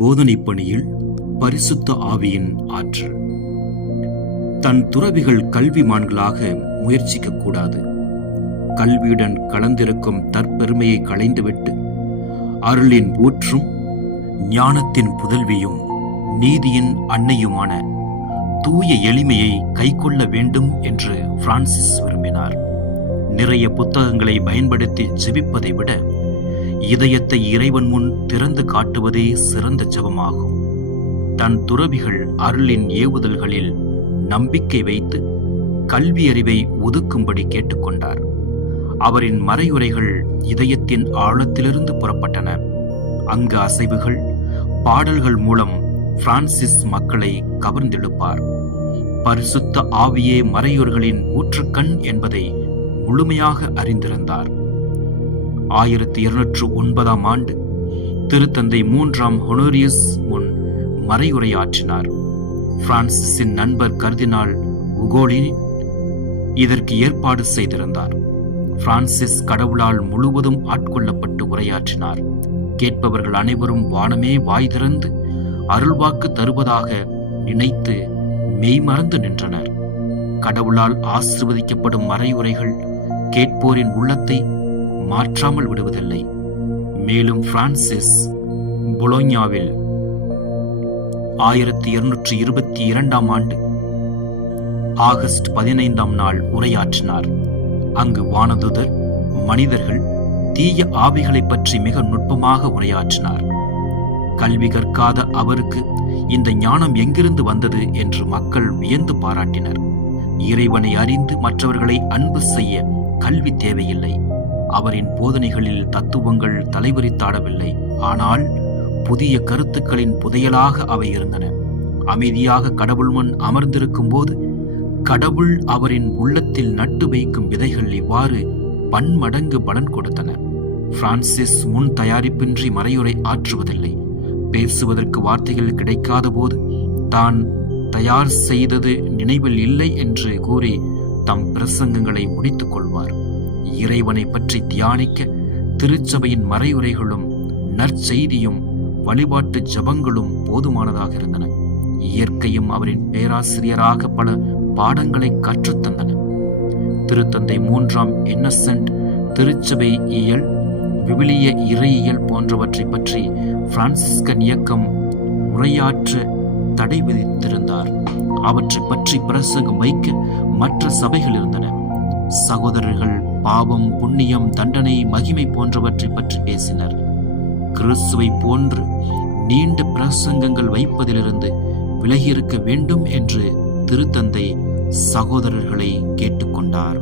போதனைப் பணியில் பரிசுத்த ஆவியின் ஆற்றல். தன் துறவிகள் கல்விமான்களாக முயற்சிக்க கூடாது. கல்வியுடன் கலந்திருக்கும் தற்பெருமையை களைந்துவிட்டு அருளின் ஊற்றும் ஞானத்தின் புதல்வியும் நீதியின் அன்னையுமான தூய எளிமையை கைக்கொள்ள வேண்டும் என்று பிரான்சிஸ் விரும்பினார். நிறைய புத்தகங்களை பயன்படுத்தி ஜெபிப்பதை விட இதயத்தை இறைவன் முன் திறந்து காட்டுவதே சிறந்த ஜெபமாகும். தன் துறவிகள் அருளின் ஏவுதல்களில் நம்பிக்கை வைத்து கல்வி அறிவை ஒதுக்கும்படி கேட்டுக்கொண்டார். அவரின் மறையுரைகள் இதயத்தின் ஆழத்திலிருந்து புறப்பட்டன. அங்க அசைவுகள், பாடல்கள் மூலம் பிரான்சிஸ் மக்களை கவர்ந்தெழுப்பார். பரிசுத்த ஆவியே மறையுரைகளின் ஊற்றுக்கண் என்பதை முழுமையாக அறிந்திருந்தார். 1209 ஆண்டு திருத்தந்தை 3ஆம் ஹொனோரியஸ் முன் மறையுரையாற்றினார். பிரான்சிஸின் நண்பர் கர்தினால் உகோலின் இதற்கு ஏற்பாடு செய்திருந்தார். பிரான்சிஸ் கடவுளால் முழுவதும் ஆட்கொள்ளப்பட்டு உரையாற்றினார். கேட்பவர்கள் அனைவரும் வானமே வாய் திறந்து அருள்வாக்கு தருவதாக நினைத்து மெய்மறந்து நின்றனர். கடவுளால் ஆசீர்வதிக்கப்படும் மறையுரைகள் கேட்போரின் உள்ளத்தை மாற்றாமல் விடுவதில்லை. மேலும் பிரான்சிஸ் பொலோஞ்ஞாவில் 1222ஆம் ஆண்டு ஆகஸ்ட் 15ஆம் நாள் உரையாற்றினார். அங்கு வானதுதர், மனிதர்கள், தீய ஆவிகளை பற்றி மிக நுட்பமாக உரையாற்றினார். கல்வி கற்காத அவருக்கு இந்த ஞானம் எங்கிருந்து வந்தது என்று மக்கள் வியந்து பாராட்டினர். இறைவனை அறிந்து மற்றவர்களை அன்பு செய்ய கல்வி தேவையில்லை. அவரின் போதனைகளில் தத்துவங்கள் தலைவரித்தாடவில்லை, ஆனால் புதிய கருத்துக்களின் புதையலாக அவை இருந்தன. அமைதியாக கடவுள் முன் அமர்ந்திருக்கும் போது கடவுள் அவரின் உள்ளத்தில் நட்டு வைக்கும் விதைகள் இவ்வாறு பன்மடங்கு பலன் கொடுத்தன. பிரான்சிஸ் முன் தயாரிப்பின்றி மறையுரை ஆற்றுவதில்லை. பேசுவதற்கு வார்த்தைகள் கிடைக்காத போது தான் தயார் செய்தது நினைவில் இல்லை என்று கூறி தம் பிரசங்கங்களை முடித்துக் கொள்வார். இறைவனை பற்றி தியானிக்க திருச்சபையின் மறையுரைகளும் நற்செய்தியும் வழிபாட்டு ஜபங்களும் போதுமானதாக இருந்தன. இயற்கையும் அவரின் பேராசிரியராக பல பாடங்களை கற்றுத்தந்தன. திருத்தந்தை 3ஆம் இன்னசென்ட் திருச்சபை இயல், விவிலிய இறையியல் போன்றவற்றை பற்றி பிரான்சிஸ்கன் இயக்கம் உரையாற்ற தடை விதித்திருந்தார். அவற்றை பற்றி பிரசங்கம் வைக்க மற்ற சபைகள் இருந்தன. சகோதரர்கள் பாவம், புண்ணியம், தண்டனை, மகிமை போன்றவற்றை பற்றி பேசினர். கிறிஸ்துவை போன்று நீண்ட பிரசங்கங்கள் வைப்பதிலிருந்து விலகியிருக்க வேண்டும் என்று திருத்தந்தை சகோதரர்களை கேட்டுக்கொண்டார்.